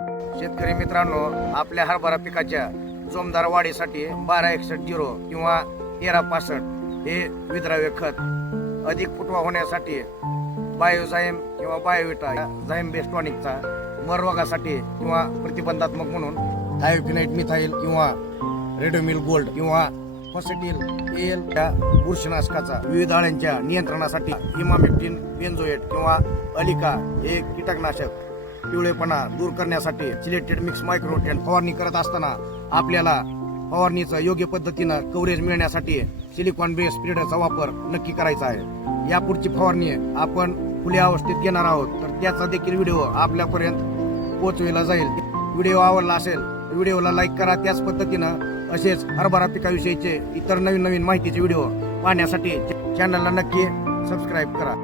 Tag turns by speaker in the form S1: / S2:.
S1: शेतकरी मित्रांनो आपल्या हरभरा पिकाच्या जोमदार वाढीसाठी बारा एकसष्ट झिरो किंवा तेरा पासष्ट हे विद्राव्य खत अधिक फुटवा होण्यासाठी बायोझाईम किंवा बायोविटा झाईम बेस्टॉनिकचा मर रोगासाठी किंवा प्रतिबंधात्मक म्हणून थायोफिनाइट मिथाईल किंवा रेडोमिल गोल्ड किंवा फॉसेटिल एल या बुरशीनाशकाचा विविध अळ्यांच्या नियंत्रणासाठी इमामेक्टिन बेन्झोएट किंवा अलिका हे कीटकनाशक पिवळेपणा दूर करण्यासाठी सिलेक्टेड मिक्स मायक्रोटेन फवारणी करत असताना आपल्याला फवारणीचं योग्य पद्धतीनं कव्हरेज मिळण्यासाठी सिलिकॉन बेस स्प्रेडरचा वापर नक्की करायचा आहे. यापुढची फवारणी आपण खुल्या अवस्थेत घेणार आहोत तर त्याचा देखील व्हिडिओ आपल्यापर्यंत पोहोचविला जाईल. व्हिडिओ आवडला असेल व्हिडिओला लाईक करा. त्याच पद्धतीनं असेच हरभरा पिकाविषयीचे इतर नवीन नवीन माहितीचे व्हिडिओ पाहण्यासाठी चॅनलला नक्की सबस्क्राईब करा.